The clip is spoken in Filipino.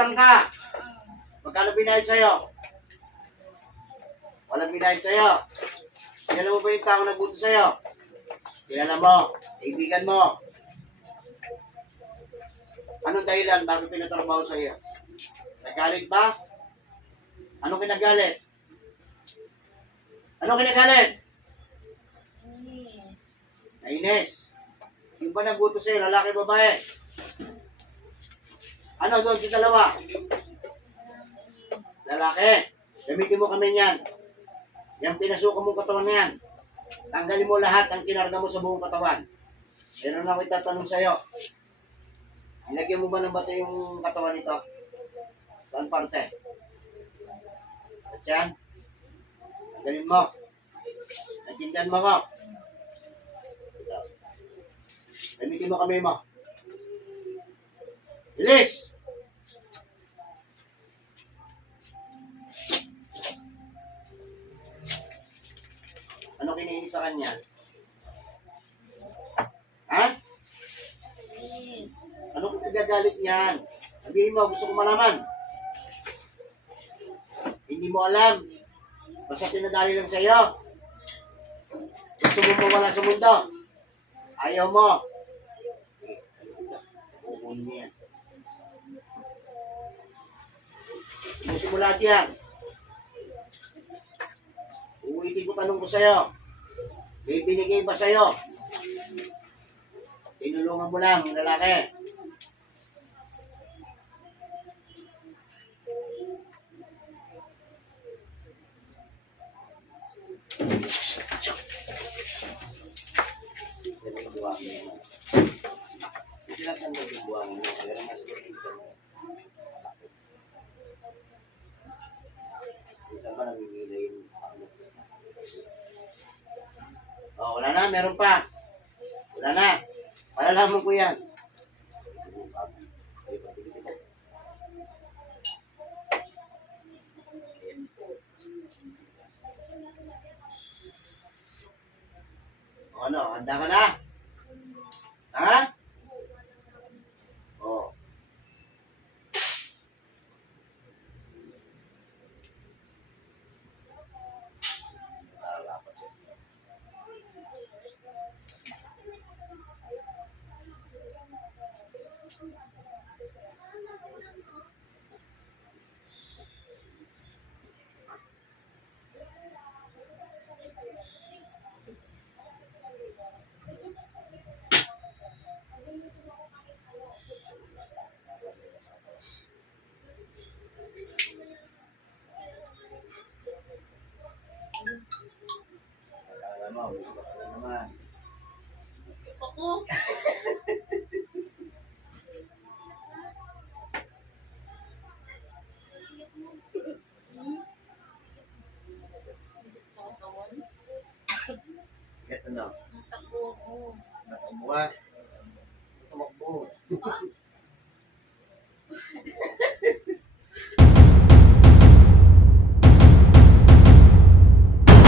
Nautusan ka. Magkano binayad sa'yo? Walang binayad sa'yo. Kilala mo ba yung tao nagbuto sa'yo? Kilala mo. Kaibigan mo. Anong dahilan? Bakit pinatrabaho sa'yo? Nagalit ba? Anong kinagalit? Anong kinagalit? Nainis. Yung ba nagbuto sa'yo? Lalaki, babae? Ano doon sa dalawa? Lalaki. Gamitin mo kami niyan. Yung pinasuko mong katawan na yan. Tanggalin mo lahat ang kinarga mo sa buong katawan. Meron ako itatanong sa'yo. Nilagyan mo ba ng bato yung katawan nito? Saan parte? At yan? Tanggalin mo. Naintindihan mo ko. Gamitin mo kami mo. Bilis! Ano kinihiling sa kanya? Ha? Ano kung nagagalit niyan? Sabihin mo, gusto ko malaman. Hindi mo alam. Basta pinadali lang sa'yo. Gusto mo mawala sa mundo. Ayaw mo. Pupunin niya. Gusto mo lahat yan. Uulitin ko tanong ko sa'yo. May binigay ba sa'yo? Tinulungan mo lang yung lalaki. Silakan mo yung buwan mo. Pero mas ito mo. Isa ba namimili yung oh, wala na, meron pa. Wala na. Malalaman ko yan. O ano, handa ka na? Ha? O. Alam mo, gusto ka naman. Ako. Ito na. Natakbo ako. Nakamukha. Tumakbo.